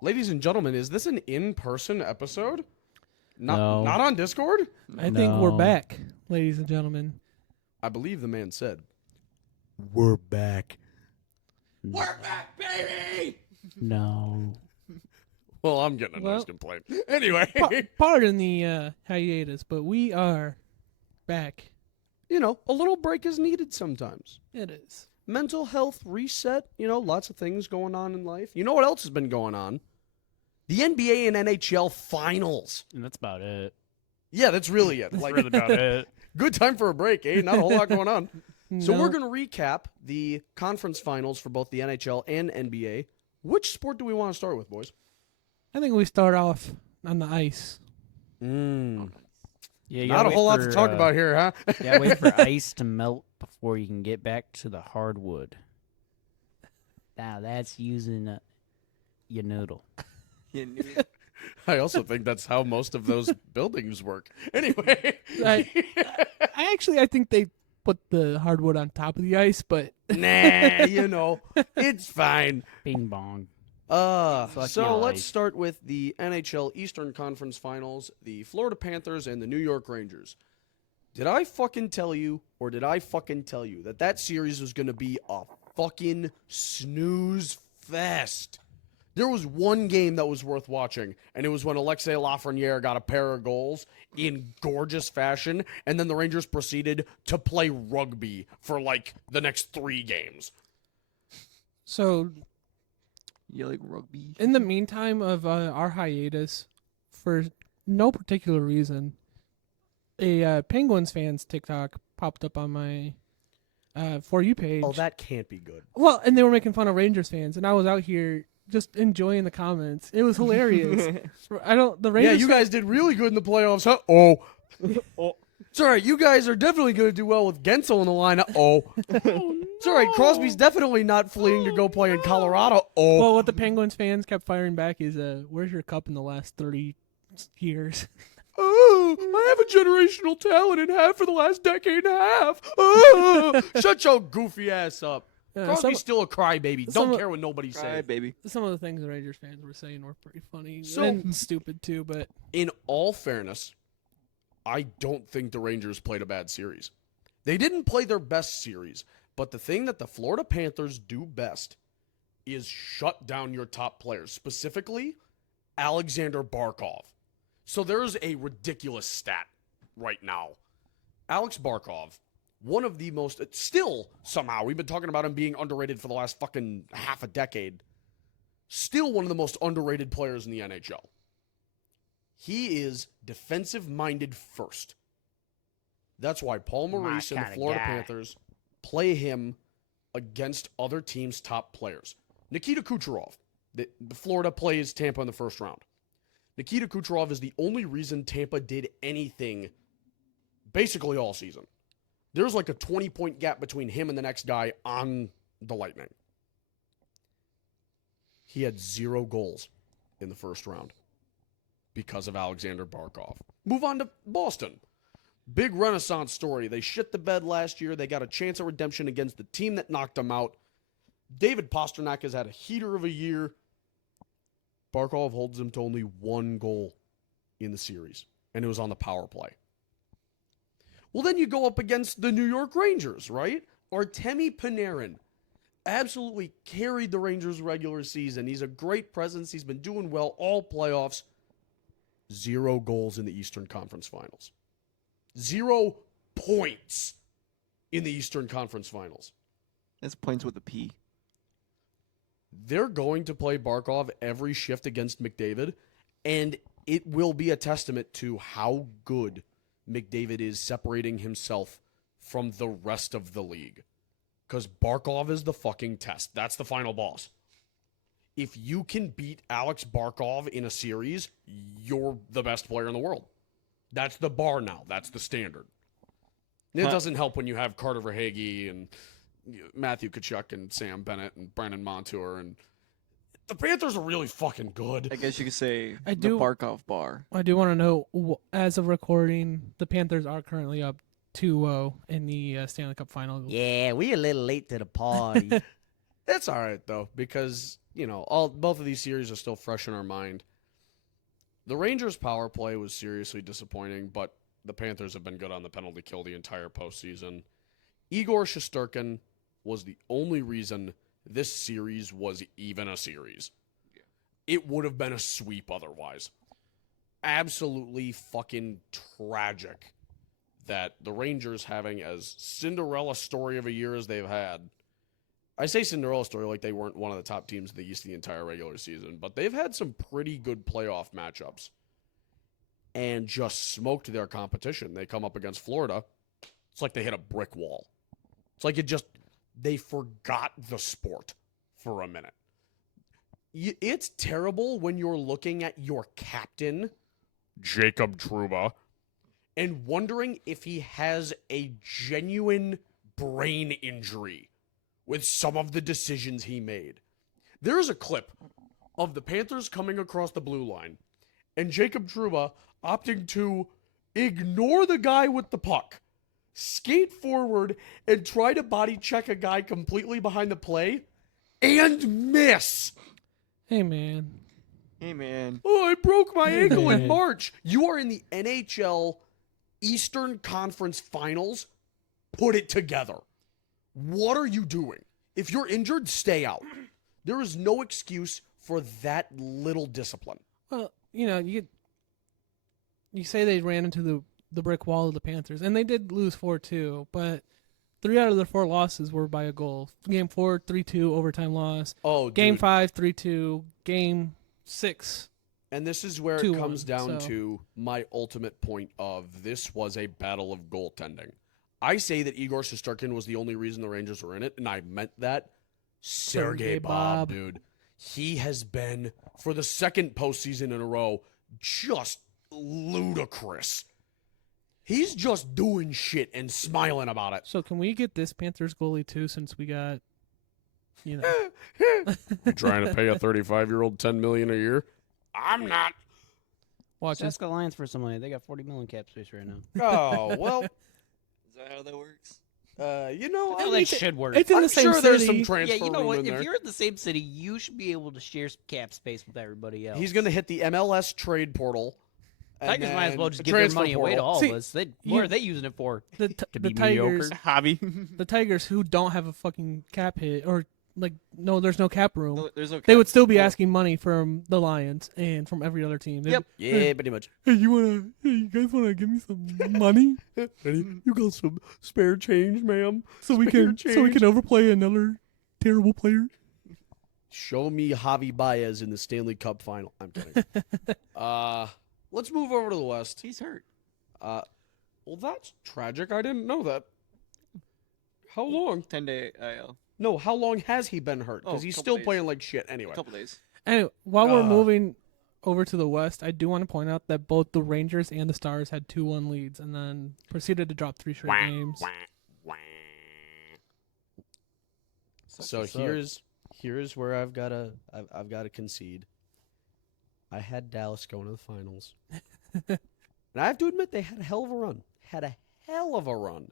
Ladies and gentlemen, is this an in-person episode? No. Not on Discord? I think we're back, ladies and gentlemen. I believe the man said, We're back. "We're back, baby!" No. Well, I'm getting a noise complaint. Anyway. Pardon the hiatus, but we are back. You know, a little break is needed sometimes. It is. Mental health reset, lots of things going on in life. You know what else has been going on? The NBA and NHL finals. And that's about it. Yeah, that's really it. That's really about it. Good time for a break, eh? Not a whole lot going on. So No. we're going to recap the conference finals for both the NHL and NBA. Which sport do we want to start with, boys? I think we start off on the ice. Yeah, you Not gotta a whole wait lot to for, talk about here, huh? You gotta wait for ice to melt before you can get back to the hardwood. Now that's using your noodle. I also think that's how most of those buildings work. Anyway. I think they put the hardwood on top of the ice, but Nah, it's fine. Bing bong. So your let's life. start with the NHL Eastern Conference Finals, the Florida Panthers and the New York Rangers. Did I fucking tell you, or did I fucking tell you, that series was going to be a fucking snooze fest? There was one game that was worth watching, and it was when Alexei Lafreniere got a pair of goals in gorgeous fashion, and then the Rangers proceeded to play rugby for, the next 3 games. so You like rugby? in the meantime of our hiatus, for no particular reason, a Penguins fans TikTok popped up on my For You page. Oh, that can't be good. Well, and they were making fun of Rangers fans, and I was out here just enjoying the comments. It was hilarious. The Rangers. Yeah, you guys did really good in the playoffs, huh? Oh. It's all right. You guys are definitely going to do well with Gensel in the lineup. Oh. It's all right. Crosby's definitely not fleeing to go play in Colorado. Oh. Well, what the Penguins fans kept firing back is, "Where's your cup in the last 30 years?" Oh, I have a generational talent and have for the last decade and a half. Oh, shut your goofy ass up. Crosby's still a crybaby. Don't care what nobody Cry, says. baby. Some of the things the Rangers fans were saying were pretty funny So- and stupid too. But In all fairness, I don't think the Rangers played a bad series. They didn't play their best series, but the thing that the Florida Panthers do best is shut down your top players, specifically Alexander Barkov. So there's a ridiculous stat right now. Alex Barkov, one of the most, still somehow, we've been talking about him being underrated for the last fucking half a decade, still one of the most underrated players in the NHL. He is defensive-minded first. That's why Paul Maurice and the Florida Panthers play him against other teams' top players. Nikita Kucherov, the Florida plays Tampa in the first round. Nikita Kucherov is the only reason Tampa did anything basically all season. There's like a 20-point gap between him and the next guy on the Lightning. He had 0 goals in the first round because of Alexander Barkov. Move on to Boston. Big renaissance story. They shit the bed last year. They got a chance at redemption against the team that knocked them out. David Pastrnak has had a heater of a year. Barkov holds him to only 1 goal in the series, and it was on the power play. Well, then you go up against the New York Rangers, right? Artemi Panarin absolutely carried the Rangers regular season. He's a great presence. He's been doing well all playoffs. 0 goals in the Eastern Conference Finals. 0 points in the Eastern Conference Finals. That's points with a P. They're going to play Barkov every shift against McDavid, and it will be a testament to how good McDavid is separating himself from the rest of the league. Because Barkov is the fucking test. That's the final boss. If you can beat Alex Barkov in a series, you're the best player in the world. That's the bar now. That's the standard. It doesn't help when you have Carter Verhaeghe and Matthew Tkachuk and Sam Bennett and Brandon Montour, and the Panthers are really fucking good. I guess you could say I the do- Barkov bar. I do want to know, as of recording, the Panthers are currently up 2-0 in the Stanley Cup Final. Yeah, we a little late to the party. It's all right, though, because both of these series are still fresh in our mind. The Rangers' power play was seriously disappointing, but the Panthers have been good on the penalty kill the entire postseason. Igor Shesterkin was the only reason this series was even a series. It would have been a sweep otherwise. Absolutely fucking tragic that the Rangers, having as Cinderella story of a year as they've had, I say Cinderella story like they weren't one of the top teams in the East the entire regular season, but they've had some pretty good playoff matchups and just smoked their competition. They come up against Florida. It's like they hit a brick wall. It's like they forgot the sport for a minute. It's terrible when you're looking at your captain, Jacob Trouba, and wondering if he has a genuine brain injury with some of the decisions he made. There's a clip of the Panthers coming across the blue line and Jacob Trouba opting to ignore the guy with the puck, skate forward, and try to body check a guy completely behind the play, and miss. Hey, man. Hey, man. Oh, I broke my Hey, ankle in man. March. You are in the NHL Eastern Conference Finals. Put it together. What are you doing? If you're injured, stay out. There is no excuse for that little discipline. Well, you say they ran into the brick wall of the Panthers, and they did lose 4-2, but 3 out of their 4 losses were by a goal. Game 4, 3-2 overtime loss. Oh, Game dude. 5, 3-2. Game 6. And this is where it 2-1, comes down so. to my ultimate point of this was a battle of goaltending. I say that Igor Shesterkin was the only reason the Rangers were in it, and I meant that. Sergei Sergei Bob, Bob. dude. He has been, for the second postseason in a row, just ludicrous. He's just doing shit and smiling about it. So can we get this Panthers goalie too, since we got, You trying to pay a 35-year-old $10 million a year? I'm not. watch Just ask this. the Lions for some money. They got $40 million cap space right now. Oh, well, Is that how that works? Well, I they mean, should work. It's in I'm the same sure city. there's some transfer Yeah, you know room what? in If there. you're in the same city, you should be able to share some cap space with everybody else. He's going to hit the MLS trade portal. and Tigers might as well then just the give their transfer money away to portal. all See, of us. What you- are they using it for? The, To the be Tigers, mediocre? Hobby. the Tigers who don't have a fucking cap hit, or there's no cap room. No, there's no They cap. would still be Well, asking money from the Lions and from every other team. They'd Yep. be, Yeah, pretty much. Hey, you guys wanna give me some money You got some spare change, ma'am? so we Spare can overplay another terrible player? Show me Javi Baez in the Stanley Cup final. I'm kidding. Let's move over to the West. He's hurt. Well, that's tragic. I didn't know that. How long? 10-day IL. No, how long has he been hurt? Oh, Because he's couple still days. playing like shit anyway. A couple days. Anyway, while we're Uh. moving over to the West, I do want to point out that both the Rangers and the Stars had 2-1 leads and then proceeded to drop 3 straight games. So here's where I've got to concede. I had Dallas going to the finals, and I have to admit they had a hell of a run.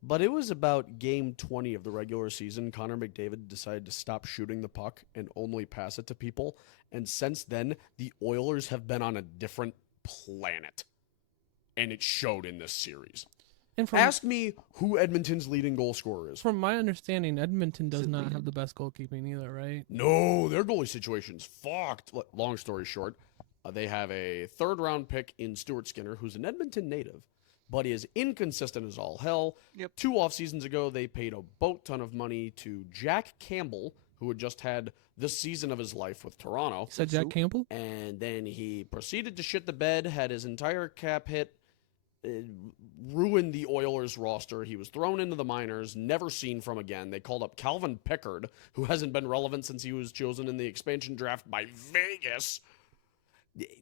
But it was about game 20 of the regular season. Connor McDavid decided to stop shooting the puck and only pass it to people. And since then, the Oilers have been on a different planet. And it showed in this series. And from, Ask me who Edmonton's leading goal scorer is. from my understanding, Edmonton does Is it not leading? have the best goalkeeping either, right? No, their goalie situation's fucked. Long story short, they have a third-round pick in Stuart Skinner, who's an Edmonton native, but is inconsistent as all hell. Yep. 2 off seasons ago, they paid a boat ton of money to Jack Campbell, who had just had the season of his life with Toronto. Said Jack Campbell? And then he proceeded to shit the bed, had his entire cap hit, ruined the Oilers roster. He was thrown into the minors, never seen from again. They called up Calvin Pickard, who hasn't been relevant since he was chosen in the expansion draft by Vegas.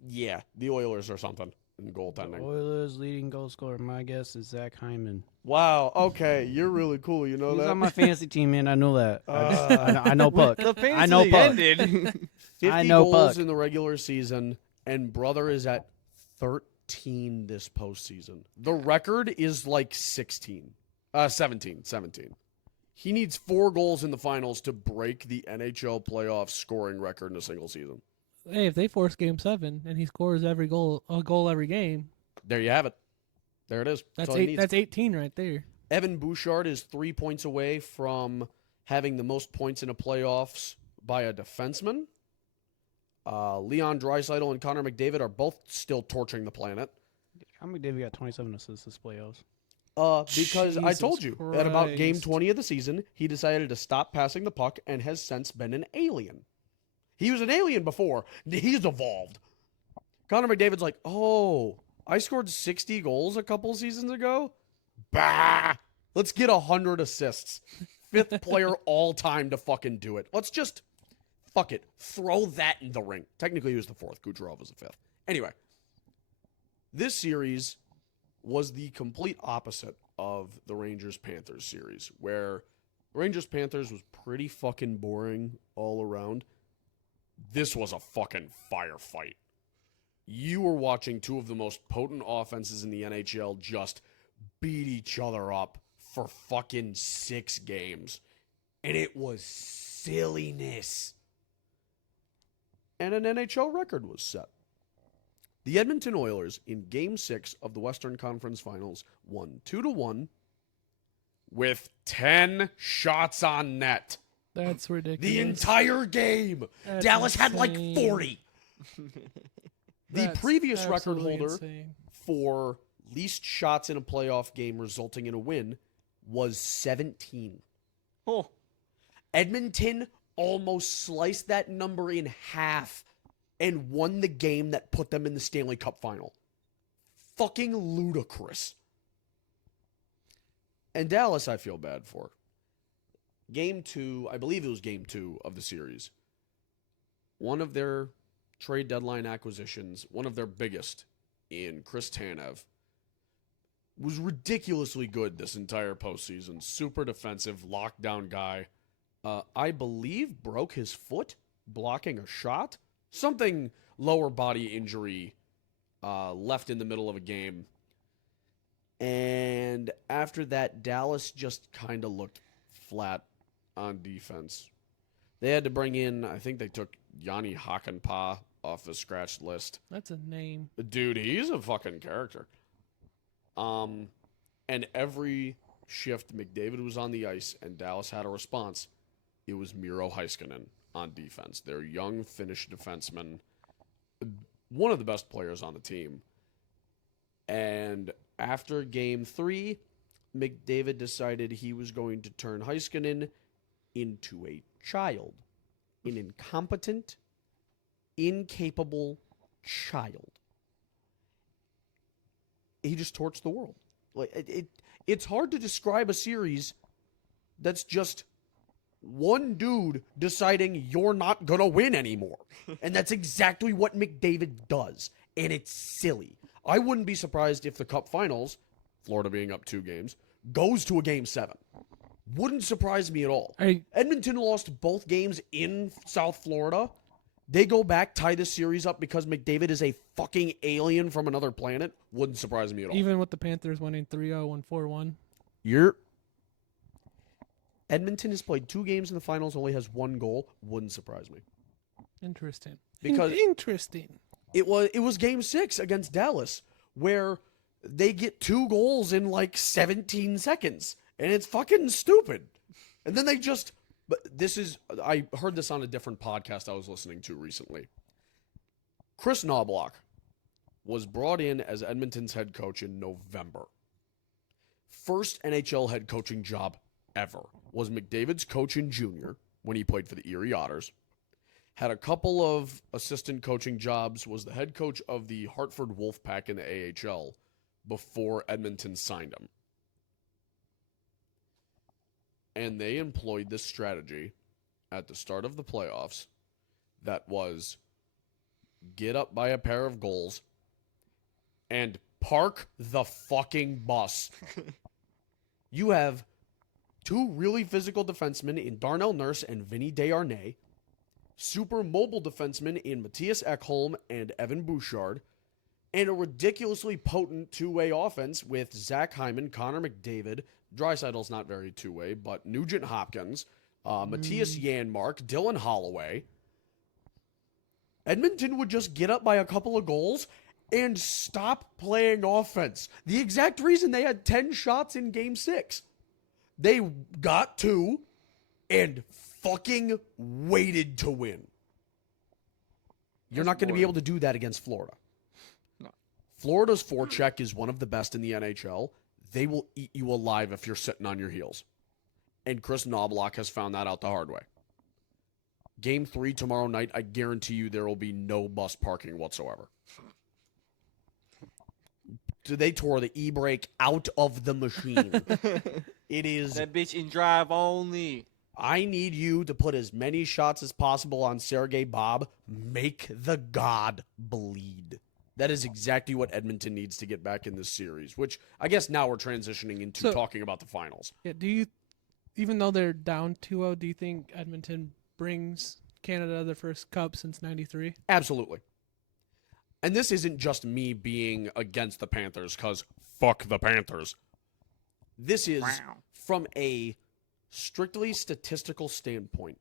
Yeah, the Oilers are something in goaltending. Oilers leading goal scorer, my guess is Zach Hyman. Wow, okay, you're really cool, you know He's that? on my fantasy team, man. I know that. Uh, I know Puck. The fantasy I know league Puck. ended. 50 I know goals Puck. in the regular season, and brother is at 13 this postseason. The record is like 17. He needs 4 goals in the finals to break the NHL playoff scoring record in a single season. Hey, if they force Game 7 and he scores a goal every game, There you have it. There it is. that's all he eight. needs. That's 18 right there. Evan Bouchard is 3 points away from having the most points in the playoffs by a defenseman. Leon Draisaitl and Connor McDavid are both still torching the planet. How many David got 27 assists this playoffs? Because I Jesus told you, at about game Christ. 20 of the season, he decided to stop passing the puck and has since been an alien. He was an alien before. He's evolved. Connor McDavid's like, oh, I scored 60 goals a couple seasons ago? Bah! Let's get 100 assists. 5th player all time to fucking do it. Let's just, fuck it, throw that in the ring. Technically, he was the 4th. Kucherov was the 5th. Anyway, this series was the complete opposite of the Rangers-Panthers series, where Rangers-Panthers was pretty fucking boring all around. This was a fucking firefight. You were watching 2 of the most potent offenses in the NHL just beat each other up for fucking 6 games. And it was silliness. And an NHL record was set. The Edmonton Oilers, in Game 6 of the Western Conference Finals, won 2-1 with 10 shots on net. That's ridiculous. The entire game. That's Dallas had like insane. 40. The That's previous record absolutely holder insane. for least shots in a playoff game resulting in a win was 17. Oh, Edmonton almost sliced that number in half and won the game that put them in the Stanley Cup final. Fucking ludicrous. And Dallas, I feel bad for. Game 2, I believe it was Game 2 of the series. One of their trade deadline acquisitions, one of their biggest in Chris Tanev, was ridiculously good this entire postseason. Super defensive, lockdown guy. I believe broke his foot blocking a shot. Something lower body injury left in the middle of a game. And after that, Dallas just kind of looked flat on defense. They had to bring in, I think they took Yanni Hakanpää off the scratch list. That's a name. Dude, he's a fucking character. And every shift McDavid was on the ice and Dallas had a response, it was Miro Heiskanen on defense. Their young Finnish defenseman, one of the best players on the team. And after Game 3, McDavid decided he was going to turn Heiskanen into a child. An incompetent, incapable child. He just torched the world. Like it's hard to describe a series that's just one dude deciding you're not going to win anymore. And that's exactly what McDavid does. And it's silly. I wouldn't be surprised if the Cup Finals, Florida being up 2 games, goes to a Game 7. Wouldn't surprise me at all. Edmonton lost both games in South Florida. They go back, tie this series up because McDavid is a fucking alien from another planet. Wouldn't surprise me at all. Even with the Panthers winning 3-0 and 4-1. Edmonton has played 2 games in the finals, only has 1 goal. Wouldn't surprise me. Interesting. Because Interesting. it was Game 6 against Dallas where they get 2 goals in like 17 seconds. And it's fucking stupid. And then they just... But I heard this on a different podcast I was listening to recently. Chris Knobloch was brought in as Edmonton's head coach in November. First NHL head coaching job ever. Was McDavid's coach in junior when he played for the Erie Otters. Had a couple of assistant coaching jobs. Was the head coach of the Hartford Wolfpack in the AHL before Edmonton signed him. And they employed this strategy at the start of the playoffs that was get up by a pair of goals and park the fucking bus. You have 2 really physical defensemen in Darnell Nurse and Vinny Desharnais, super mobile defensemen in Matthias Ekholm and Evan Bouchard, and a ridiculously potent 2-way offense with Zach Hyman, Connor McDavid, Draisaitl's not very two-way, but Nugent Hopkins, Matthias Janmark, Dylan Holloway. Edmonton would just get up by a couple of goals and stop playing offense. The exact reason they had 10 shots in Game 6. They got 2 and fucking waited to win. You're not going to be able to do that against Florida. No. Florida's forecheck is one of the best in the NHL. They will eat you alive if you're sitting on your heels. And Chris Knobloch has found that out the hard way. Game 3 tomorrow night, I guarantee you there will be no bus parking whatsoever. They tore the e-brake out of the machine. It is... That bitch in drive only. I need you to put as many shots as possible on Sergei Bob. Make the god bleed. That is exactly what Edmonton needs to get back in this series, which I guess now we're transitioning into talking about the finals. Yeah, even though they're down 2-0, do you think Edmonton brings Canada their first cup since 93? Absolutely. And this isn't just me being against the Panthers, because fuck the Panthers. This is from a strictly statistical standpoint.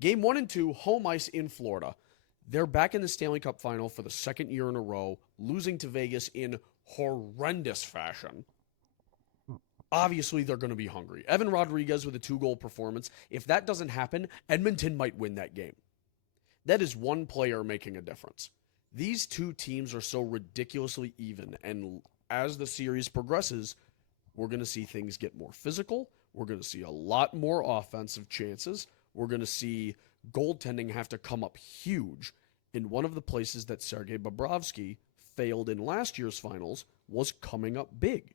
Game 1 and 2, home ice in Florida. They're back in the Stanley Cup final for the second year in a row, losing to Vegas in horrendous fashion. Obviously, they're going to be hungry. Evan Rodriguez with a 2-goal performance. If that doesn't happen, Edmonton might win that game. That is one player making a difference. These two teams are so ridiculously even, and as the series progresses, we're going to see things get more physical. We're going to see a lot more offensive chances. We're going to see goaltending have to come up huge. And one of the places that Sergei Bobrovsky failed in last year's finals was coming up big.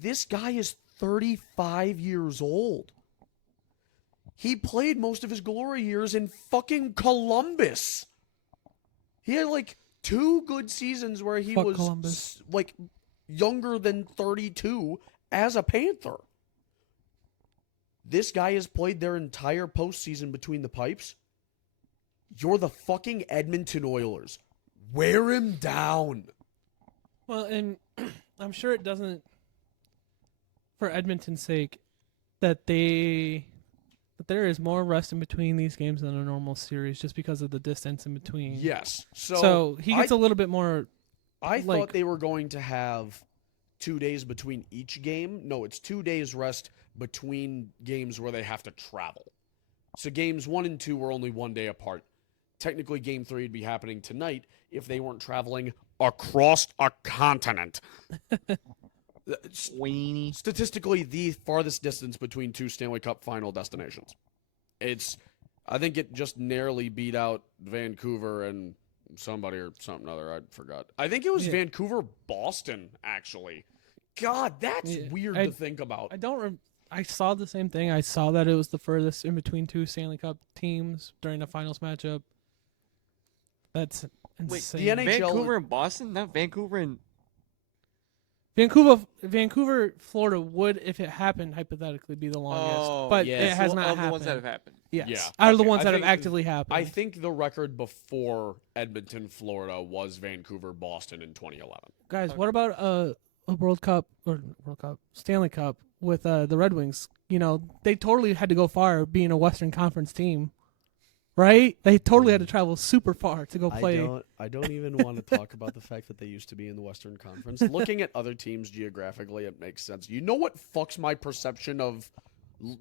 This guy is 35 years old. He played most of his glory years in fucking Columbus. He had like 2 good seasons where he was Columbus. Like younger than 32 as a Panther. This guy has played their entire postseason between the pipes. You're the fucking Edmonton Oilers. Wear him down. Well, and I'm sure it doesn't, for Edmonton's sake, that there is more rest in between these games than a normal series just because of the distance in between. Yes. So he gets a little bit more. I thought they were going to have 2 days between each game. No, it's 2 days rest between games where they have to travel. So games 1 and 2 were only 1 day apart. Technically, game 3 would be happening tonight if they weren't traveling across a continent. Weenie. Statistically, the farthest distance between 2 Stanley Cup final destinations. I think it just narrowly beat out Vancouver and somebody or something other. I forgot. I think it was Vancouver, Boston, actually. God, that's weird to think about. I saw the same thing. I saw that it was the furthest in between 2 Stanley Cup teams during a finals matchup. That's insane. The NHL Vancouver and Boston? Not Vancouver and... Vancouver, Florida would, if it happened, hypothetically be the longest. But it has not happened. The ones that have happened. Yes. Yeah. Out of the ones that have actively happened. I think the record before Edmonton, Florida was Vancouver, Boston in 2011. Guys, what about a Stanley Cup with the Red Wings? You know, they totally had to go far being a Western Conference team. Right? They totally had to travel super far to go play. I don't even want to talk about the fact that they used to be in the Western Conference. Looking at other teams geographically, it makes sense. You know what fucks my perception of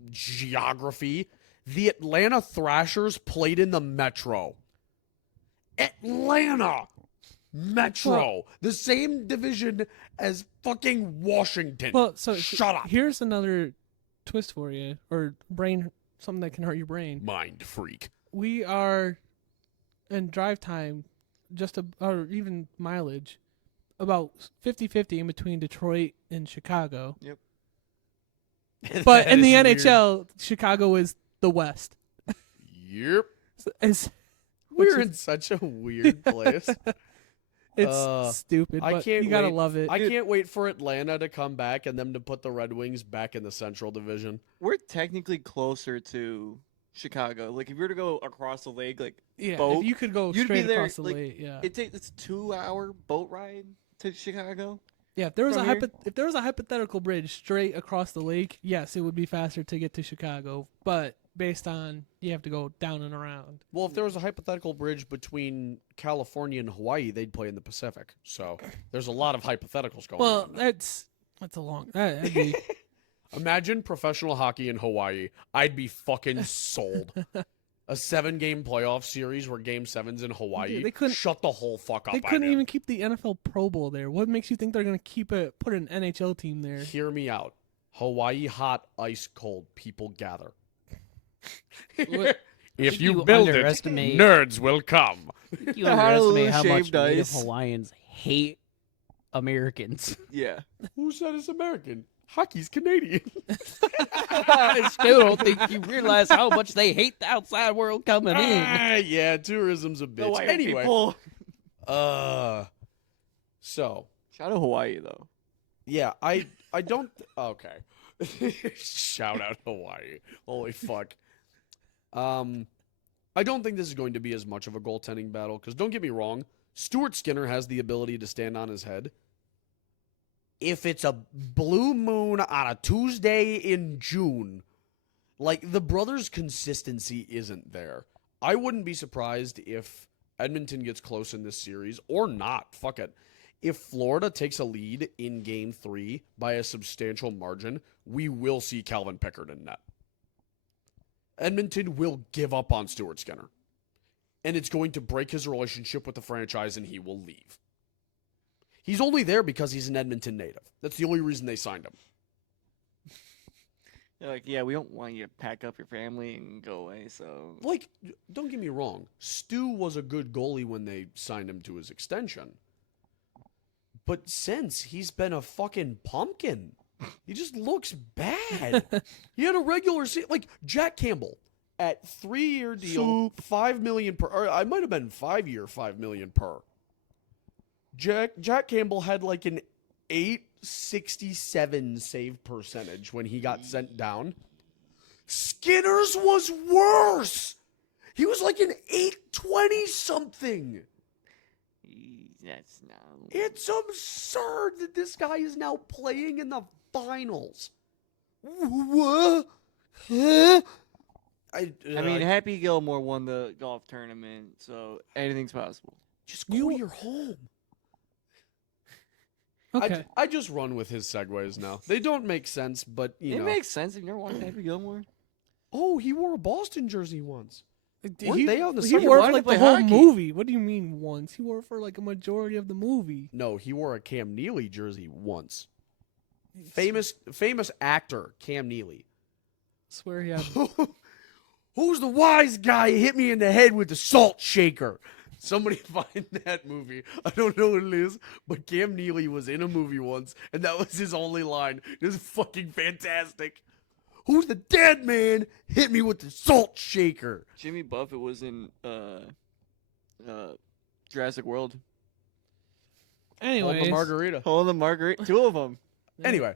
geography? The Atlanta Thrashers played in the Metro. Atlanta! Metro! The same division as fucking Washington. Well, so shut up. Here's another twist for you, or something that can hurt your brain. Mind freak. We are in drive time, or even mileage, about 50-50 in between Detroit and Chicago. Yep. But in the NHL, Chicago is the West. Yep. We're in such a weird place. It's stupid, but you gotta love it. I can't wait for Atlanta to come back and them to put the Red Wings back in the Central Division. We're technically closer to Chicago. Like, if you were to go across the lake, like, Yeah, boat, if you could go you'd straight be there, across the like, lake, yeah. It's a 2-hour boat ride to Chicago. Yeah, if there was From a here? if there was a hypothetical bridge straight across the lake, yes, it would be faster to get to Chicago. But based on you have to go down and around. Well, if there was a hypothetical bridge between California and Hawaii, they'd play in the Pacific. So there's a lot of hypotheticals going Well, on. that's a long. That'd be, Imagine professional hockey in Hawaii. I'd be fucking sold. A 7-game playoff series where Game 7's in Hawaii. Dude, they couldn't- Shut the whole fuck up. they couldn't I do. even keep the NFL Pro Bowl there. What makes you think they're gonna put an NHL team there? Hear me out. Hawaii hot, ice cold. People gather. What- If think you you build it, underestimate- nerds will come. You Honolulu underestimate how much shaved Native ice. Hawaiians hate Americans. Yeah. Who said it's American? Hockey's Canadian. I still don't think you realize how much they hate the outside world coming in. Yeah, tourism's a The bitch. white Anyway, people. so Shout out Hawaii though. yeah, I don't. Okay, shout out Hawaii. Holy fuck. I don't think this is going to be as much of a goaltending battle because don't get me wrong, Stuart Skinner has the ability to stand on his head. If it's a blue moon on a Tuesday in June, like the brothers' consistency isn't there. I wouldn't be surprised if Edmonton gets close in this series or not. Fuck it. If Florida takes a lead in Game 3 by a substantial margin, we will see Calvin Pickard in net. Edmonton will give up on Stuart Skinner. And it's going to break his relationship with the franchise and he will leave. He's only there because he's an Edmonton native. That's the only reason they signed him. They're like, yeah, we don't want you to pack up your family and go away. So Like, don't get me wrong. Stu was a good goalie when they signed him to his extension. But since, he's been a fucking pumpkin. He just looks bad. He had a regular season. Like, Jack Campbell, at 3-year deal, $5 million per. Or I might have been 5-year, $5 million per. Jack Campbell had like an 867 save percentage when he got sent down. Skinner's was worse. He was like an 820 something. that's no. It's absurd that this guy is now playing in the finals. What? Huh? I mean, Happy Gilmore won the golf tournament, so anything's possible. just go to your home. Okay. I just run with his segues now. They don't make sense, but you It know. makes sense. Have you never watched Happy Gilmore? Oh, he wore a Boston jersey once. Weren't he, they on the he second wore it line for to like play the whole hockey? movie. What do you mean once? He wore it for like a majority of the movie. No, he wore a Cam Neely jersey once. Famous actor Cam Neely. Swear he had. Who's the wise guy who hit me in the head with the salt shaker? Somebody find that movie. I don't know what it is, but Cam Neely was in a movie once, and that was his only line. It was fucking fantastic. Who's the dead man hit me with the salt shaker? Jimmy Buffett was in Jurassic World. Hold the Anyways, margarita. Hold the Marguerite. Two of them. Anyway,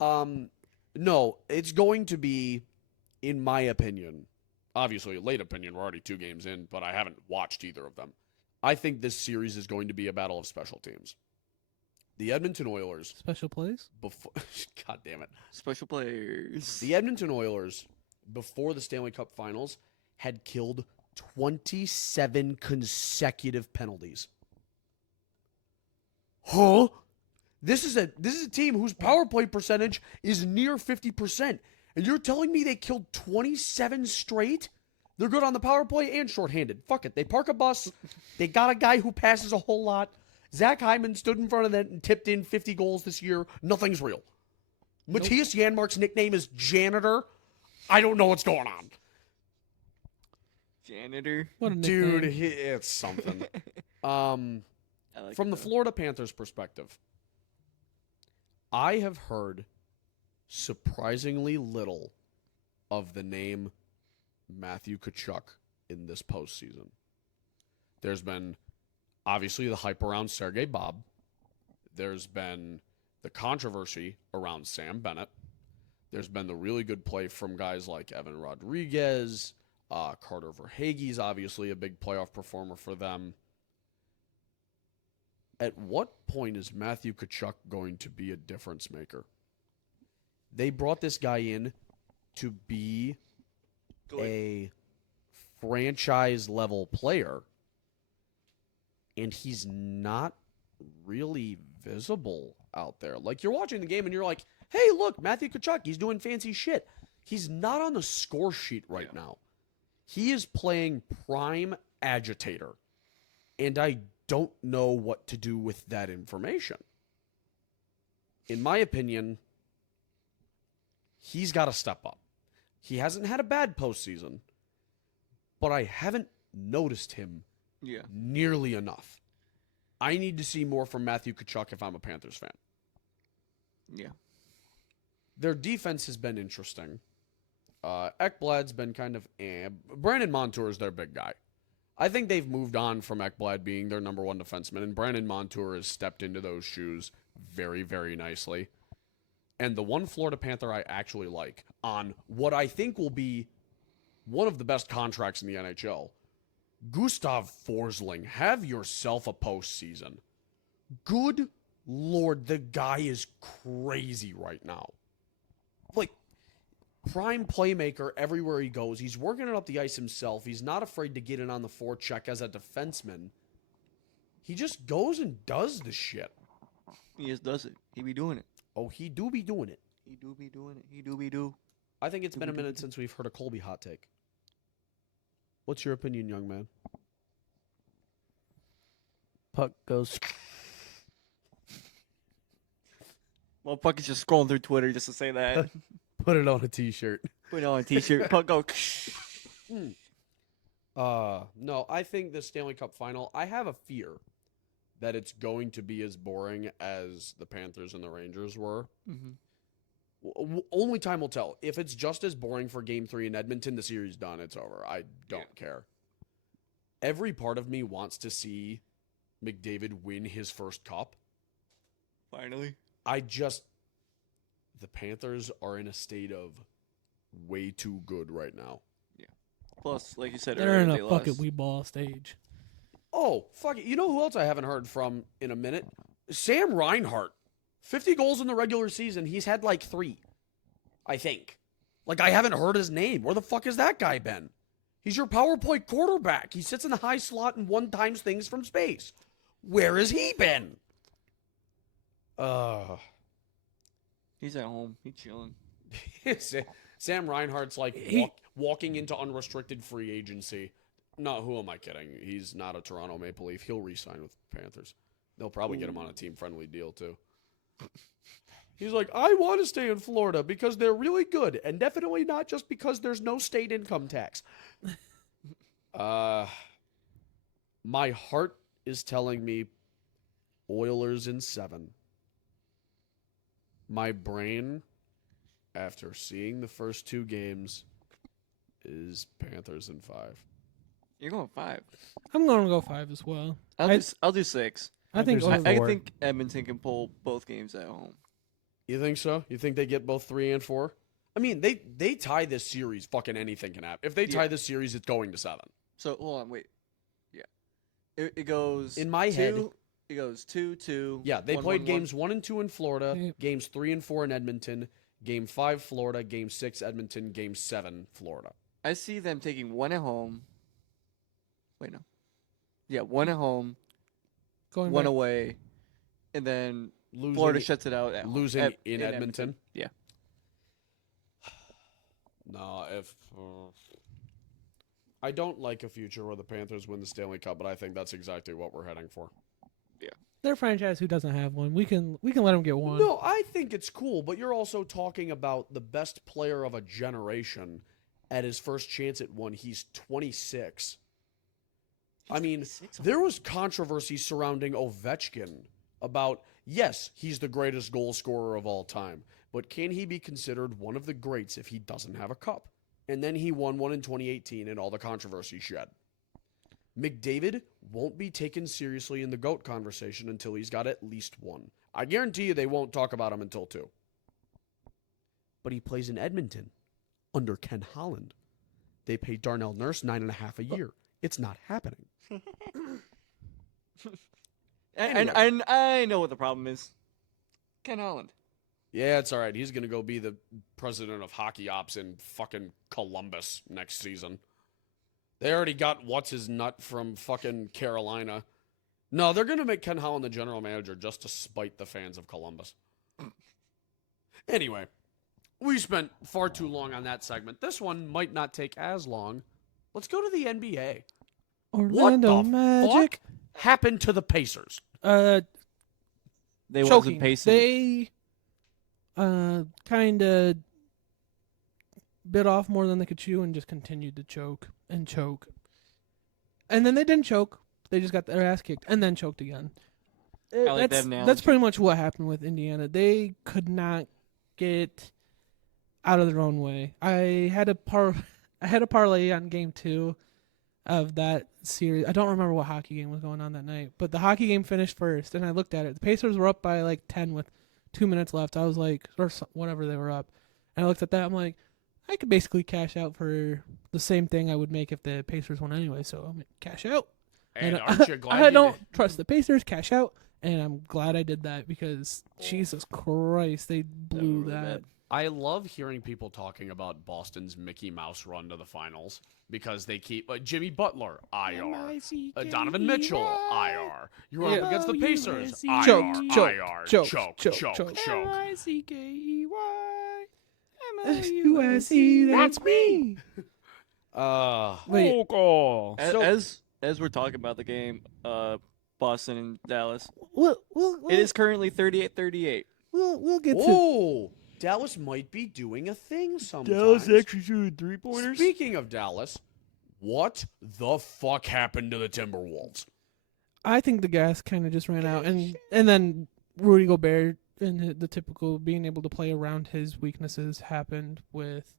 no, it's going to be, in my opinion, obviously a late opinion. We're already 2 games in, but I haven't watched either of them. I think this series is going to be a battle of special teams. The Edmonton Oilers, special plays. before, God damn it, Special players. the Edmonton Oilers before the Stanley Cup Finals had killed 27 consecutive penalties. Huh? This is a team whose power play percentage is near 50%. And you're telling me they killed 27 straight? They're good on the power play and shorthanded. Fuck it. They park a bus. They got a guy who passes a whole lot. Zach Hyman stood in front of that and tipped in 50 goals this year. Nothing's real. Matthias Janmark's nickname is Janitor. I don't know what's going on. Janitor. What a Dude, nickname. it's something. I like From it, the though. Florida Panthers perspective, I have heard surprisingly little of the name Matthew Tkachuk in this postseason. There's been obviously the hype around Sergei Bob. There's been the controversy around Sam Bennett. There's been the really good play from guys like Evan Rodriguez. Carter Verhaeghe's obviously a big playoff performer for them. At what point is Matthew Tkachuk going to be a difference maker? They brought this guy in to be a franchise-level player, and he's not really visible out there. Like, you're watching the game, and you're like, hey, look, Matthew Tkachuk, he's doing fancy shit. He's not on the score sheet right now. He is playing prime agitator, and I don't know what to do with that information. In my opinion, he's got to step up. He hasn't had a bad postseason, but I haven't noticed him nearly enough. I need to see more from Matthew Tkachuk if I'm a Panthers fan. Yeah. Their defense has been interesting. Ekblad's been kind of Brandon Montour is their big guy. I think they've moved on from Ekblad being their number one defenseman, and Brandon Montour has stepped into those shoes very, very nicely. And the one Florida Panther I actually like on what I think will be one of the best contracts in the NHL, Gustav Forsling, have yourself a postseason. Good Lord, the guy is crazy right now. Like, prime playmaker everywhere he goes. He's working it up the ice himself. He's not afraid to get in on the forecheck as a defenseman. He just goes and does the shit. He just does it. He be doing it. Oh, he do be doing it. He do be doing it. He do be do. I think it's been a minute since we've heard a Colby hot take. What's your opinion, young man? Puck goes. Well, Puck is just scrolling through Twitter just to say that. Put it on a t-shirt. Put it on a t-shirt. Puck go. No, I think the Stanley Cup final, I have a fear that it's going to be as boring as the Panthers and the Rangers were. Mm-hmm. Only time will tell. If it's just as boring for Game 3 in Edmonton, the series done. It's over. I don't care. Every part of me wants to see McDavid win his first cup. Finally. The Panthers are in a state of way too good right now. Yeah. Plus, like you said They're earlier, in they a lost. fuck it, we ball stage. Oh, fuck it. You know who else I haven't heard from in a minute? Sam Reinhart. 50 goals in the regular season. He's had like 3, I think. Like, I haven't heard his name. Where the fuck has that guy been? He's your power play quarterback. He sits in the high slot and one times things from space. Where has he been? He's at home. He's chilling. Sam Reinhart's like walking into unrestricted free agency. No, who am I kidding? He's not a Toronto Maple Leaf. He'll re-sign with Panthers. They'll probably get him on a team-friendly deal, too. He's like, I want to stay in Florida because they're really good, and definitely not just because there's no state income tax. My heart is telling me Oilers in 7. My brain, after seeing the first 2 games, is Panthers in 5. You're going 5. I'm going to go 5 as well. I'll do 6. I think Panthers I in 4. think Edmonton can pull both games at home. You think so? You think they get both 3 and 4? I mean, they tie this series, fucking anything can happen. If they tie this series, it's going to 7. So, hold on, wait. Yeah. It goes... In my head... It goes 2-2. Yeah, they 1-1-1. played games 1 and 2 in Florida, Yeah. games 3 and 4 in Edmonton, game 5 Florida, game 6 Edmonton, game 7 Florida. I see them taking 1 at home. Wait, no. Yeah, 1 at home, Going 1 back. away, and then Losing, Florida shuts it out at home. losing in Edmonton. Yeah. No, I don't like a future where the Panthers win the Stanley Cup, but I think that's exactly what we're heading for. They're a franchise who doesn't have one. We can let them get one. No, I think it's cool, but you're also talking about the best player of a generation at his first chance at one. He's 26. I mean, there was controversy surrounding Ovechkin about, yes, he's the greatest goal scorer of all time, but can he be considered one of the greats if he doesn't have a cup? And then he won one in 2018 and all the controversy shed. McDavid won't be taken seriously in the GOAT conversation until he's got at least 1. I guarantee you they won't talk about him until 2. But he plays in Edmonton under Ken Holland. They pay Darnell Nurse $9.5 a year. It's not happening. And I know what the problem is. Ken Holland. Yeah, it's all right. He's going to go be the president of hockey ops in fucking Columbus next season. They already got what's-his-nut from fucking Carolina. No, they're going to make Ken Holland the general manager just to spite the fans of Columbus. Anyway, we spent far too long on that segment. This one might not take as long. Let's go to the NBA. Orlando What the Magic. fuck happened to the Pacers? They Choking. wasn't pacing. They kind of bit off more than they could chew and just continued to choke and choke. And then they didn't choke. They just got their ass kicked and then choked again. I like that analogy. That's pretty much what happened with Indiana. They could not get out of their own way. I had a parlay on game 2 of that series. I don't remember what hockey game was going on that night, but the hockey game finished first, and I looked at it. The Pacers were up by like 10 with 2 minutes left. I was like, or whatever they were up, and I looked at that. I'm like, I could basically cash out for the same thing I would make if the Pacers won anyway. So I'm gonna cash out. And And aren't you glad I you don't did? trust the Pacers. Cash out, and I'm glad I did that because Jesus Christ, they blew really that. bad. I love hearing people talking about Boston's Mickey Mouse run to the finals because they keep Jimmy Butler, IR. Donovan Mitchell, IR. You're up Yeah. against the Pacers, IR, Choke, IR, choke, choke, choke, choke, choke. choke. USC, that's me. Wait, As we're talking about the game, Boston and Dallas, we'll it is currently 38-38. we'll get to. Oh, Dallas might be doing a thing sometimes. shooting 3-pointers. Speaking of Dallas, what the fuck happened to the Timberwolves? I think the gas kind of just ran out, and then Rudy Gobert and the typical being able to play around his weaknesses happened with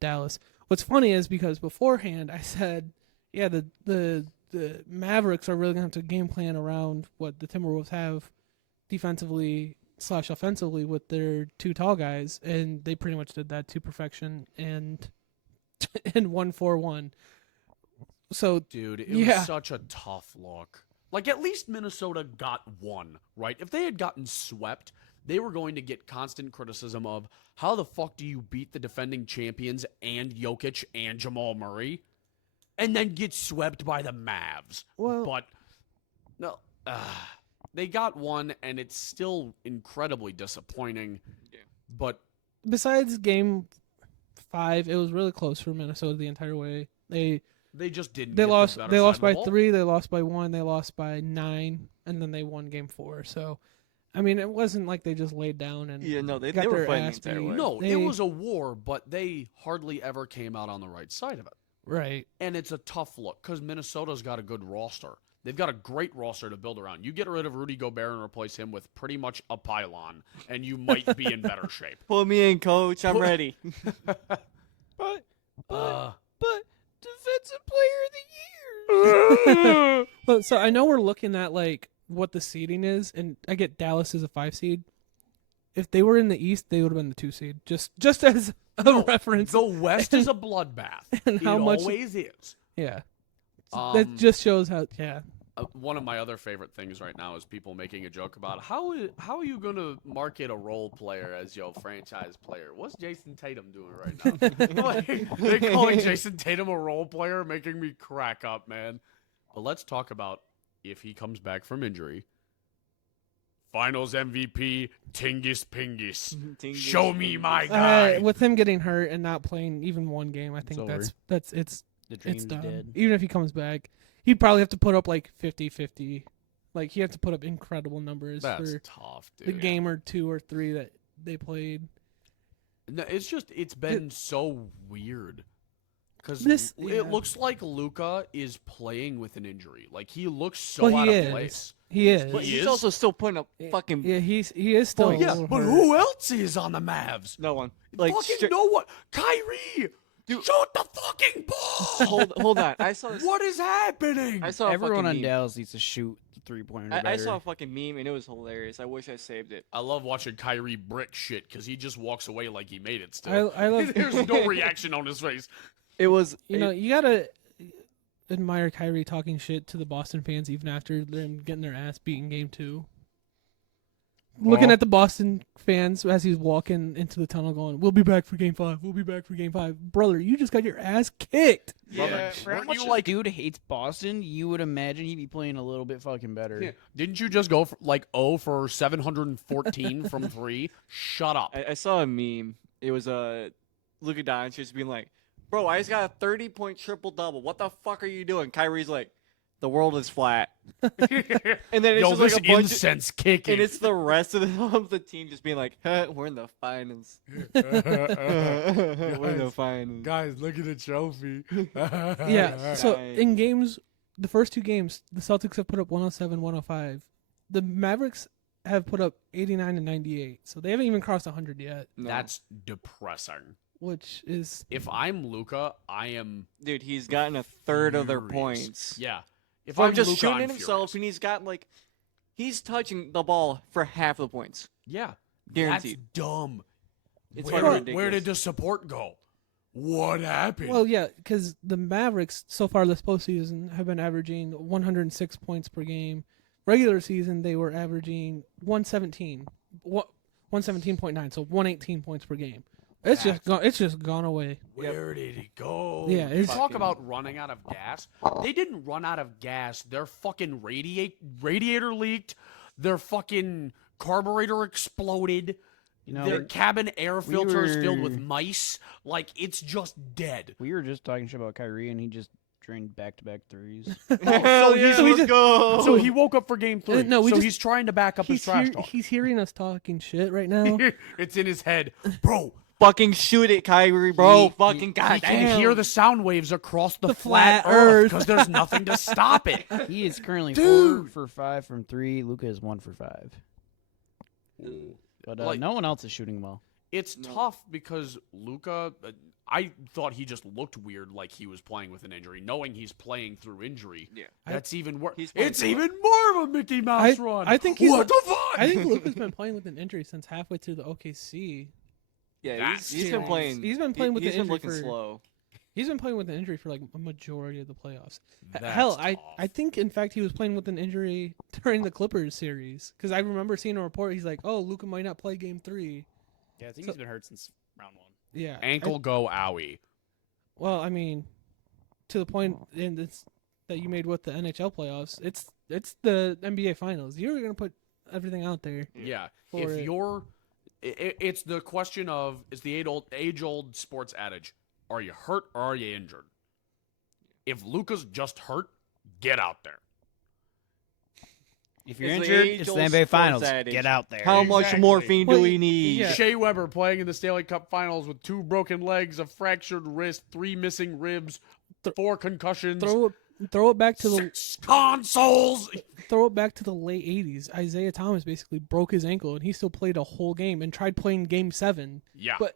Dallas. What's funny is because beforehand I said, yeah, the Mavericks are really gonna have to game plan around what the Timberwolves have defensively / offensively with their 2 tall guys, and they pretty much did that to perfection and 1-4-1. So Dude, it Yeah. was such a tough look. Like, at least Minnesota got one, right? If they had gotten swept, they were going to get constant criticism of how the fuck do you beat the defending champions and Jokic and Jamal Murray and then get swept by the Mavs? Well- But, no, they got one, and it's still incredibly disappointing. Yeah. But besides game 5, it was really close for Minnesota the entire way. They they just didn't they get the lost better they side lost of the by ball. 3, they lost by 1, they lost by 9, and then they won game 4. So I mean, it wasn't like they just laid down and Yeah, no, they got were their fighting the ass entire beat. way. No, They- it was a war, but they hardly ever came out on the right side of it. right. And it's a tough look because Minnesota's got a good roster. They've got a great roster to build around. You get rid of Rudy Gobert and replace him with pretty much a pylon, and you might be in better shape. Pull me in, coach. I'm ready. But Uh, defensive player of the year. But so I know we're looking at like what the seeding is, and I get Dallas as a 5 seed. If they were in the East, they would have been the 2 seed. Just as a reference. the West is a bloodbath. And how it much- always is. Yeah. Um, That just shows how. Yeah. One of my other favorite things right now is people making a joke about how are you going to market a role player as your franchise player? What's Jason Tatum doing right now? Like, they're calling Jason Tatum a role player, making me crack up, man. But let's talk about if he comes back from injury. Finals MVP, Tingis Pingis. Show me my guy. With him getting hurt and not playing even one game, I think over. it's The dream's done. dead. Even if he comes back, he'd probably have to put up like 50-50. Like he have to put up incredible numbers That's for tough, dude. the game or 2 or 3 that they played. No, it's been so weird. Because Yeah. it looks like Luka is playing with an injury. Like, he looks so Well, he out of is. place. He is. But He he's is? also still putting up fucking Yeah, he is still. Well, a yeah, little but hurt. who else is on the Mavs? no one. Like Fucking no one. Kyrie! Dude. Shoot the fucking ball! hold on. I saw this. What is happening? I saw a Everyone fucking on meme. Dallas needs to shoot the 3-pointer I better. saw a fucking meme and it was hilarious. I wish I saved it. I love watching Kyrie brick shit because he just walks away like he made it still. I love. There's no reaction on his face. It was You know, you gotta. admire Kyrie talking shit to the Boston fans even after them getting their ass beat in Game 2. Looking at the Boston fans as he's walking into the tunnel going, we'll be back for Game 5. We'll be back for Game 5. Brother, you just got your ass kicked. Yeah, For how weren't much you like dude hates Boston, you would imagine he'd be playing a little bit fucking better. Yeah. Didn't you just go for, 0 for 714 from 3? Shut up. I saw a meme. It was Luka Doncic just being like, "Bro, I just got a 30-point triple double. What the fuck are you doing?" Kyrie's like, "The world is flat." And then it's Yo, just this like a bunch incense kicking. and it's the rest of the team just being like, "We're in the finals. We're in the finals." Guys, look at the trophy. Yeah, so Nice. in games, the first 2 games, the Celtics have put up 107, 105. The Mavericks have put up 89 and 98. So they haven't even crossed 100 yet, No. That's depressing. which is If I'm Luca, I am Dude, he's gotten a third of their furious. points. Yeah. If From I'm just Luka, shooting I'm at himself, furious. and he's got he's touching the ball for half the points. Yeah. Guaranteed. That's dumb. It's where, fucking where did ridiculous. the support go? What happened? well, yeah, because the Mavericks so far this postseason have been averaging 106 points per game. Regular season they were averaging 117, 117.9, so 118 points per game. It's just gone away. Where did it go? Yeah, you it's- talk about running out of gas. They didn't run out of gas. Their fucking radiator leaked. Their fucking carburetor exploded. You know, Their cabin air filter is filled with were- mice. Like, it's just dead. we were just talking shit about Kyrie, and he just drained back-to-back threes. Hell so yeah, he- let's go. So he woke up for game 3. No, we so just- he's trying to back up his trash talk. He's hearing us talking shit right now. It's in his head. Bro, fucking shoot it, Kyrie, bro. Fucking he goddamn. can hear the sound waves across the, The flat flat earth earth. because there's nothing to stop it. He is currently Dude. 4 for 5 from 3. Luka is 1 for 5. But Like- no one else is shooting well. It's No. tough because Luka, I thought he just looked weird like he was playing with an injury. Knowing he's playing through injury, Yeah. that's even worse. He's playing It's through even more of a Mickey Mouse run. I think he's. what the fuck? I think Luka's been playing with an injury since halfway through the OKC. Yeah, That's he's been serious. playing. He's been playing with he's the been injury looking for- slow. He's been playing with an injury for like a majority of the playoffs. That's Hell, tough. I think in fact he was playing with an injury during the Clippers series because I remember seeing a report. He's like, "Oh, Luka might not play Game 3." Yeah, I think So- he's been hurt since round 1. Yeah, Ankle go owie. well, I mean, to the point in this that you made with the NHL playoffs, it's the NBA Finals. You're gonna put everything out there. Yeah, For if it. you're, it's the question of it's the age-old sports adage: are you hurt or are you injured? If Luka's just hurt, get out there. If you're It's the injured, it's the age-old NBA sports Finals. adage. Get out there. How much Exactly. morphine Well, do we need? yeah. Shea Weber playing in the Stanley Cup Finals with 2 broken legs, a fractured wrist, 3 missing ribs, 4 concussions, Throw it back to the 6 consoles. late '80s. Isaiah Thomas basically broke his ankle and he still played a whole game and tried playing Game 7. Yeah, But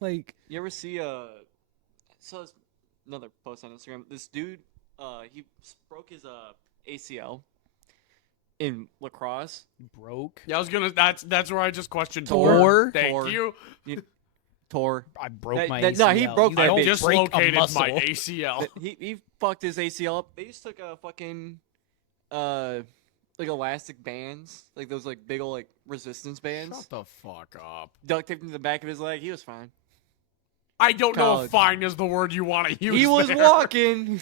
like, You ever see saw this, another post on Instagram? This dude, he broke his ACL in lacrosse. Broke. yeah. I was gonna. That's where I just questioned Tor? Thank Tor. you. Tore. I broke That- my that- ACL. no, he broke You that don't bitch. break a Dislocated my muscle. ACL. He fucked his ACL up. They just took a fucking like elastic bands, like those like big old like resistance bands, Shut the fuck up. duct taped to the back of his leg. He was fine. I don't know College. if "fine" is the word you want to use. He was there. walking.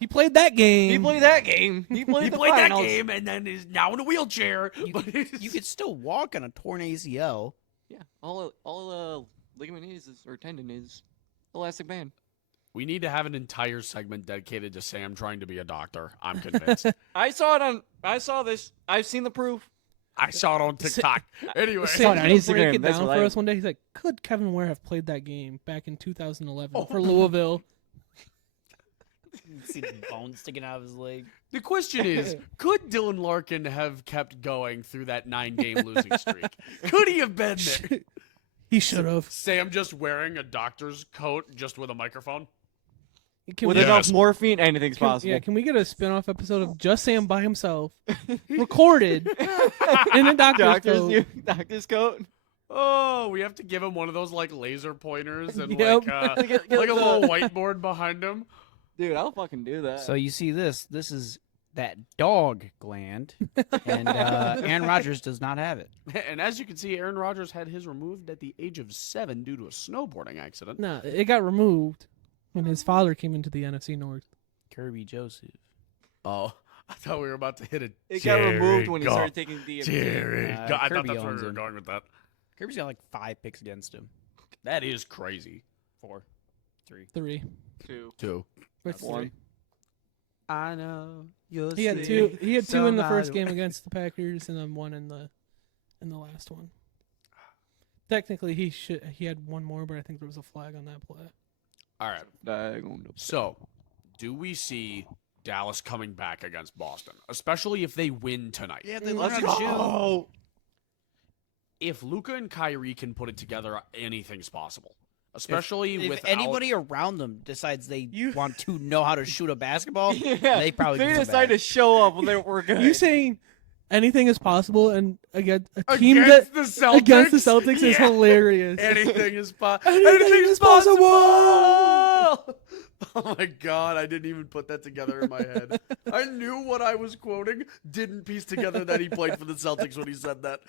he played that game. He played that game. He played, He the played that finals. game and then is now in a wheelchair. You could still walk on a torn ACL. Yeah, all ligament is or tendon is elastic band. We need to have an entire segment dedicated to Sam trying to be a doctor. I'm convinced. I saw this. I've seen the proof. I saw it on TikTok. Anyway, Sam on break Instagram, it that's down what for I- us one day. He's like, "Could Kevin Ware have played that game back in 2011 Oh. for Louisville?" You can see the bone sticking out of his leg. the question is, could Dylan Larkin have kept going through that 9-game losing streak? Could he have been there? He should have. Sam just wearing a doctor's coat just with a microphone? Can With we, Yes. enough morphine, anything's possible. yeah, can we get a spin-off episode of just Sam by himself, recorded in a Doctor's coat. Oh, we have to give him one of those like laser pointers and Yep. like a little whiteboard behind him. Dude, I'll fucking do that. So you see this. This is that dog gland, and Aaron Rodgers does not have it. And as you can see, Aaron Rodgers had his removed at the age of 7 due to a snowboarding accident. No, it got removed when his father came into the NFC North. Kirby Joseph. Oh, I thought we were about to hit it. it got removed when he started taking DMT. Jared Uh, Goff. I thought Kirby that's where owns we were him. going with that. Kirby's got like 5 picks against him. That is crazy. 4, 3. 3. 2. 2. What's One. 3? I know you'll He had see 2. He had 2 in the first somebody- game against the Packers, and then 1 in the last one. Technically, he had 1 more, but I think there was a flag on that play. All right. So, do we see Dallas coming back against Boston, especially if they win tonight? Yeah, they Let's look go. If Luka and Kyrie can put it together, anything's possible. Especially If with anybody around them decides they want to know how to shoot a basketball, Yeah, they probably they can come decide to back. show up when we're good. You saying anything is possible, and again, a team that against the Celtics, against the Celtics is Yeah. hilarious. Anything is Anything is possible. Oh my god, I didn't even put that together in my head. I knew what I was quoting, didn't piece together that he played for the Celtics when he said that.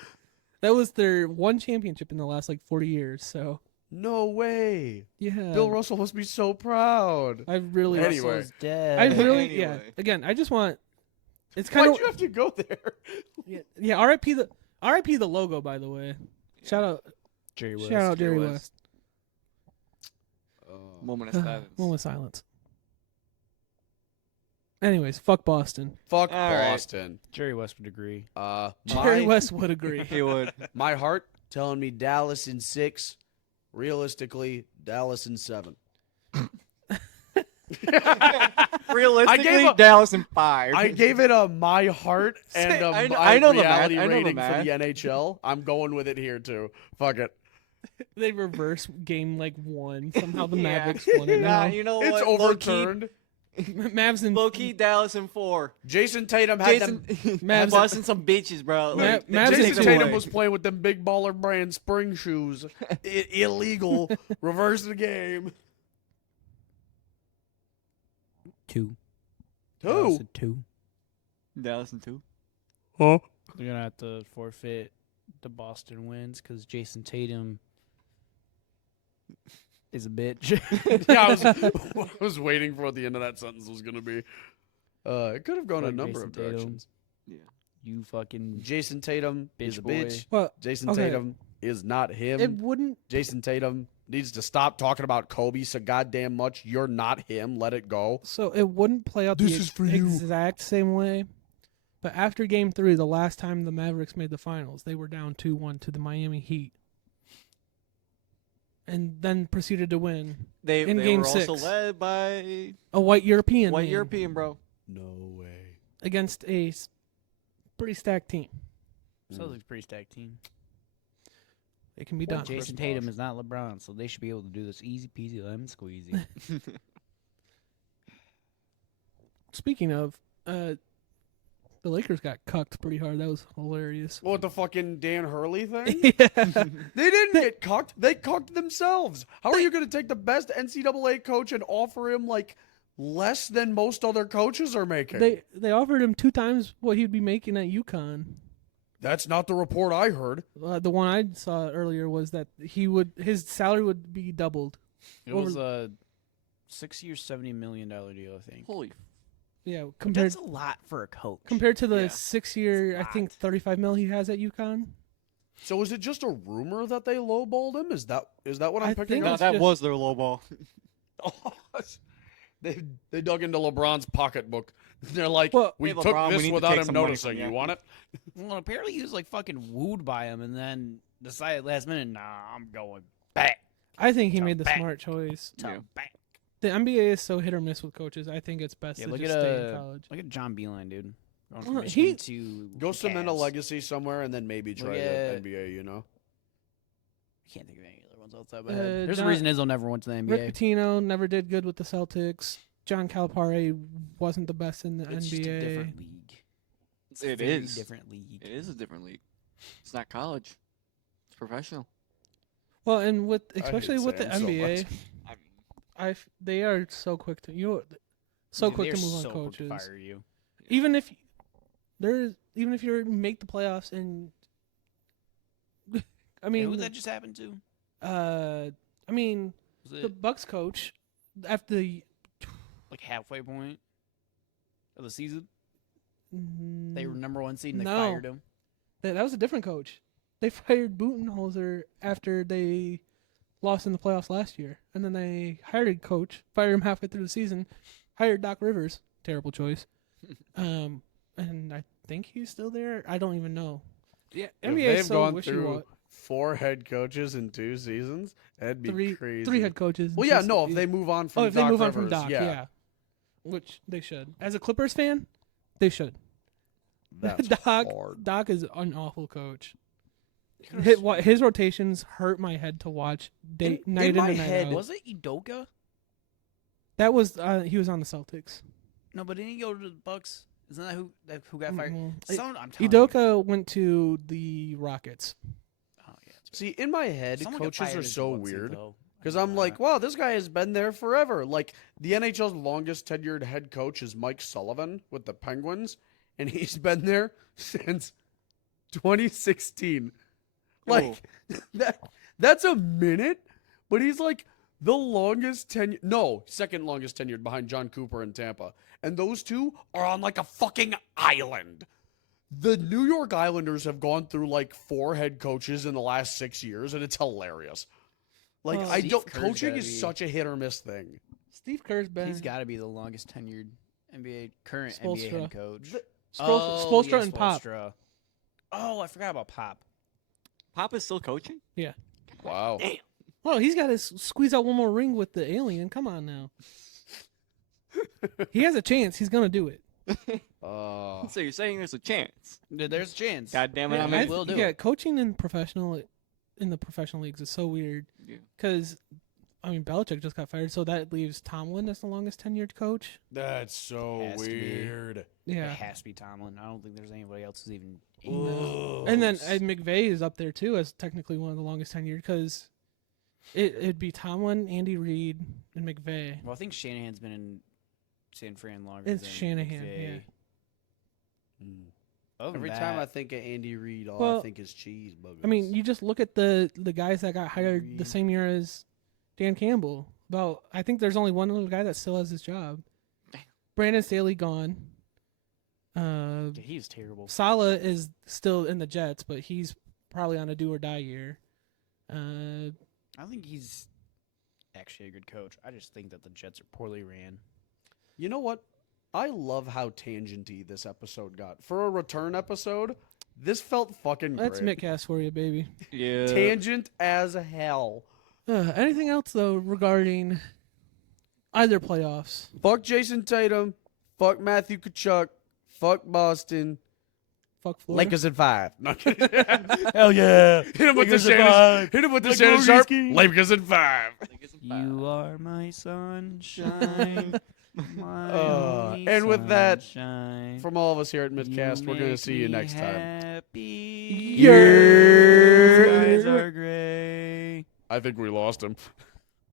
That was their 1 championship in the last 40 years. So No way. yeah, Bill Russell must be so proud. I really, Anyway. Russell's dead. I really, yeah. Anyway. Again, I just want. It's kind Why'd of you have to go there? yeah. R.I.P. the logo, by the way. Shout out Jerry West. Shout out Jerry Jerry West. Moment of silence. Moment of silence. Anyways, fuck Boston. Fuck All right. Boston. Jerry West would agree. Jerry My, West would agree. He would. my heart telling me Dallas in 6. Realistically, Dallas in 7. Realistically, a- Dallas in 5. I gave it a my heart and a I know- my I know the reality math. I know the rating for math. the NHL. I'm going with it here too. Fuck it. They reverse game 1. Somehow the Yeah. Mavericks won it. Nah, now. you know It's what? overturned. Mavs and Low-key, Dallas in 4. Jason Tatum had Jason, them. Mavs- busting some bitches, bro. Ma- Like, Mavs Jason and two. Tatum was playing with them big baller brand spring shoes. Illegal. Reverse the game. 2. 2. 2. Dallas in 2. Huh? They're gonna have to forfeit the Boston wins because Jason Tatum is a bitch. Yeah, I was waiting for what the end of that sentence was going to be. It could have gone a Fuck number Jason of Tatum. directions. You fucking Jason Tatum is Bitch a boy. bitch. Well, Jason okay. Tatum is not him. it wouldn't. Jason Tatum needs to stop talking about Kobe so goddamn much. You're not him. Let it go. So it wouldn't play out This the is for you. exact same way. But after Game 3, the last time the Mavericks made the finals, they were down 2-1 to the Miami Heat, and then proceeded to win They In they game were also 6. led by a white European white man European, bro. No way. against a pretty stacked team. Celtics pretty stacked team. It can be Well, done. Jason Tatum is not LeBron, so they should be able to do this easy peasy lemon squeezy. Speaking of, the Lakers got cucked pretty hard. That was hilarious. What, the fucking Dan Hurley thing? Yeah. They didn't get cucked. They cucked themselves. How are you going to take the best NCAA coach and offer him, less than most other coaches are making? They offered him 2 times what he'd be making at UConn. That's not the report I heard. The one I saw earlier was that his salary would be doubled. It was a 6-year, $70 million deal, I think. Holy. Yeah, But compared that's a lot for a coach. compared to the Yeah. 6-year, I think 35 mil he has at UConn. So is it just a rumor that they lowballed him? Is that what I'm I picking think No, up? it's that just- was their low ball. They dug into LeBron's pocketbook. They're like, Well, we Hey, took LeBron, we this need to without take him some money noticing. from you." You want it? Well, apparently he was fucking wooed by him and then decided last minute, nah, I'm going back I think he Jump made the back. smart choice. to Yeah. back. The NBA is so hit or miss with coaches. I think it's best Yeah, to look just at stay in college. look at John Beeline, dude. Going Well, from he- Michigan to Go cement a Cavs. legacy somewhere and then maybe try Look the at- NBA, you know? I can't think of any other ones outside my head. There's John- a reason Izzo never went to the NBA. Rick Pitino never did good with the Celtics. John Calipari wasn't the best in the It's NBA. just a different league. It's a It very is. different league. It is a different league. It's not college. It's professional. Well, and with hate especially with the Sam so NBA, much. I mean, they are so quick to so Dude, quick they're to move on so quick coaches. to fire you. Even if you make the playoffs and I Who mean that just happened to? I mean Was the it Bucks coach after the like halfway point of the season? They were number 1 seed and they No. fired him. that was a different coach. They fired Budenholzer after they lost in the playoffs last year, and then they hired a coach, fired him halfway through the season, hired Doc Rivers, terrible choice. And I think he's still there. I don't even know. Yeah, If NBA they've is so gone wishy-washy. through 4 head coaches in 2 seasons, that'd be crazy. 3 head coaches. Well, yeah, no, if they move on from if they Doc move on from Rivers, Doc, yeah. Which they should. As a Clippers fan, they should. That's Doc hard. Doc is an awful coach. His rotations hurt my head to watch night in in my and night head- out. Was it Udoka? That was he was on the Celtics. No, but didn't he go to the Bucks? Isn't that who got fired? Mm-mm. I'm telling you. Udoka went to the Rockets. Oh, yeah, that's See, in my head, Someone got coaches fired are as so the 1 seed, weird. though. Because I'm like, wow, this guy has been there forever. Like, the NHL's longest tenured head coach is Mike Sullivan with the Penguins, and he's been there since 2016. Like, that's a minute, but he's like the longest second longest tenured behind John Cooper in Tampa. And those two are on like a fucking island. The New York Islanders have gone through like 4 head coaches in the last 6 years, and it's hilarious. Like, Well, Coaching gotta is be- such a hit or miss thing. Steve Kerr's been He's got to be the longest tenured current NBA Spoelstra. head coach. Spoelstra and Pop. Spoelstra. Oh, I forgot about Pop. Pop is still coaching? Wow. Well, he's got to squeeze out one more ring with the alien. Come on now. He has a chance. He's gonna do it. So you're saying there's a chance? There's a chance. God damn it! Yeah, I'm I in. will do yeah, it. coaching in the professional leagues is so weird. Yeah. Because, I mean, Belichick just got fired, so that leaves Tomlin as the longest tenured coach. That's so Has to be. weird. Yeah. It has to be Tomlin. I don't think there's anybody else who's even. Ugh. And then Ed McVay is up there too as technically one of the longest tenured because it'd be Tomlin, Andy Reid, and McVay. Well, I think Shanahan's been in San Fran longer It's than Shanahan, McVay. Mm. Other than Every that, time I think of Andy Reid, all I Well, think is cheeseburgers. I mean, you just look at the guys that got hired the Reid. same year as Dan Campbell. I think there's only one other guy that still has his job. Brandon Staley gone. Yeah, he's terrible. Sala is still in the Jets, but he's probably on a do or die year. I think he's actually a good coach. I just think that the Jets are poorly ran. You know what? I love how tangenty this episode got. For a return episode, this felt fucking That's great. Mittcast for you, baby. Yeah. Tangent as hell. Anything else though regarding either playoffs? Fuck Jason Tatum. Fuck Matthew Kachuk. Fuck Boston. Fuck Florida. Lakers at 5. No, kidding. Hell yeah! Hit him with the Lakers at Shannon. 5. Hit him with the Like Shannon Sharp. Lowryski. Lakers at 5. You are my sunshine. my only and with that, sunshine. From all of us here at Mittcast, You we're going to make see you me next time. happy. Yeah. Skies are gray. I think we lost him.